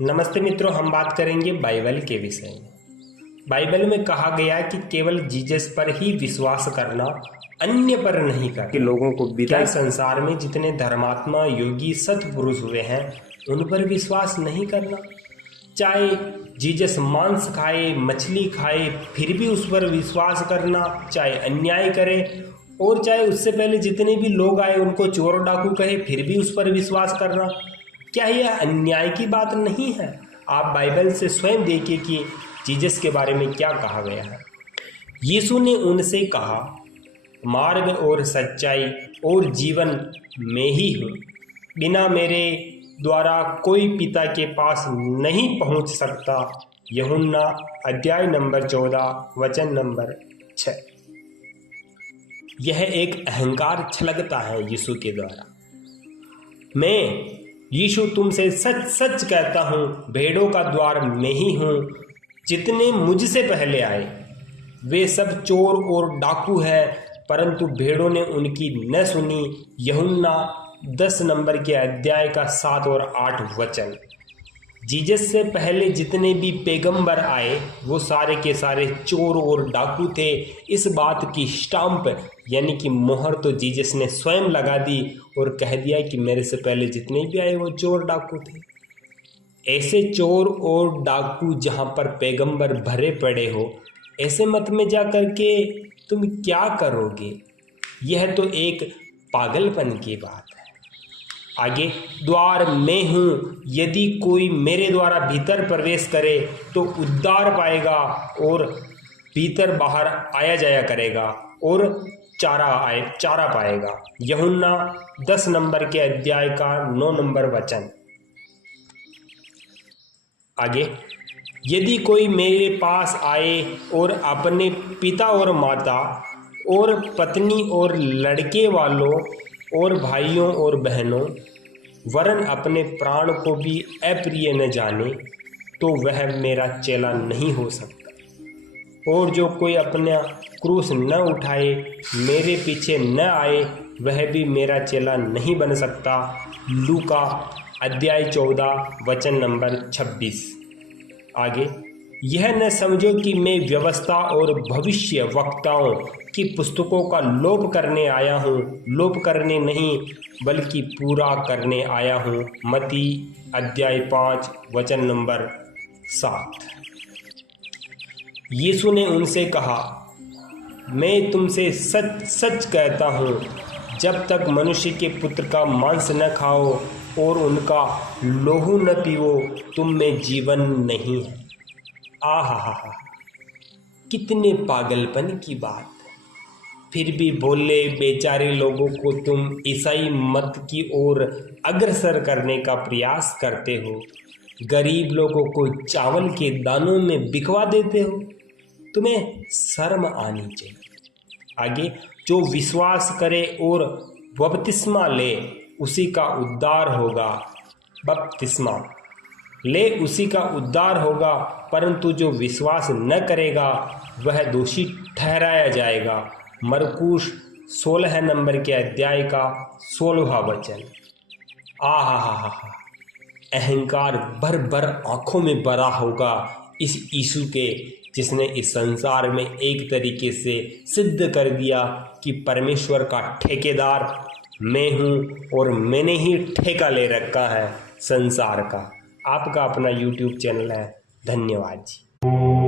नमस्ते मित्रों, हम बात करेंगे बाइबल के विषय में। बाइबल में कहा गया है कि केवल जीसस पर ही विश्वास करना, अन्य पर नहीं करना। कि लोगों को क्या विदाई संसार में जितने धर्मात्मा योगी सत्पुरुष हुए हैं उन पर विश्वास नहीं करना? चाहे जीसस मांस खाए, मछली खाए, फिर भी उस पर विश्वास करना, चाहे अन्याय करे और चाहे उससे पहले जितने भी लोग आए उनको चोर डाकू कहे फिर भी उस पर विश्वास करना। क्या यह अन्याय की बात नहीं है? आप बाइबल से स्वयं देखिए कि जीसस के बारे में क्या कहा गया है। यीशु ने उनसे कहा, मार्ग और सच्चाई और जीवन मैं ही हूँ। बिना मेरे द्वारा कोई पिता के पास नहीं पहुँच सकता। यूहन्ना अध्याय नंबर 14 वचन नंबर 6। यह एक अहंकार छलकता है यीशु के द्वारा। मैं यीशु तुमसे सच सच कहता हूँ, भेड़ों का द्वार मैं ही हूँ। जितने मुझसे पहले आए वे सब चोर और डाकू है, परंतु भेड़ों ने उनकी न सुनी। यूहन्ना 10 नंबर के अध्याय का 7 और 8 वचन। जीसस से पहले जितने भी पैगंबर आए वो सारे के सारे चोर और डाकू थे। इस बात की स्टाम्प यानी कि मोहर तो जीसस ने स्वयं लगा दी और कह दिया कि मेरे से पहले जितने भी आए वो चोर डाकू थे। ऐसे चोर और डाकू जहाँ पर पैगंबर भरे पड़े हो, ऐसे मत में जा करके तुम क्या करोगे? यह तो एक पागलपन की बात है। आगे, द्वार मैं हूँ, यदि कोई मेरे द्वारा भीतर प्रवेश करे तो उद्धार पाएगा और भीतर बाहर आया जाया करेगा और चारा पाएगा। यूहन्ना 10 नंबर के अध्याय का 9 नंबर वचन। आगे, यदि कोई मेरे पास आए और अपने पिता और माता और पत्नी और लड़के वालों और भाइयों और बहनों वरन अपने प्राण को भी अप्रिय न जाने, तो वह मेरा चेला नहीं हो सकता। और जो कोई अपना क्रूस न उठाए, मेरे पीछे न आए, वह भी मेरा चेला नहीं बन सकता। लूका अध्याय 14 वचन नंबर 26। आगे, यह न समझो कि मैं व्यवस्था और भविष्य वक्ताओं की पुस्तकों का लोप करने आया हूँ। लोप करने नहीं बल्कि पूरा करने आया हूँ। मत्ती अध्याय 5 वचन नंबर 7। यीशु ने उनसे कहा, मैं तुमसे सच सच कहता हूँ, जब तक मनुष्य के पुत्र का मांस न खाओ और उनका लोहू न पीओ, तुम में जीवन नहीं है। आहा, कितने पागलपन की बात। फिर भी भोले बेचारे लोगों को तुम ईसाई मत की ओर अग्रसर करने का प्रयास करते हो। गरीब लोगों को चावल के दानों में बिकवा देते हो। तुम्हें शर्म आनी चाहिए। आगे, जो विश्वास करे और बपतिस्मा ले उसी का उद्धार होगा। बपतिस्मा ले उसी का उद्धार होगा, परंतु जो विश्वास न करेगा वह दोषी ठहराया जाएगा। मरकुस 16 नंबर के अध्याय का 16वां वचन। आहा, अहंकार भर भर आंखों में भरा होगा इस यीशु के, जिसने इस संसार में एक तरीके से सिद्ध कर दिया कि परमेश्वर का ठेकेदार मैं हूँ और मैंने ही ठेका ले रखा है संसार का। आपका अपना YouTube चैनल है। धन्यवाद जी।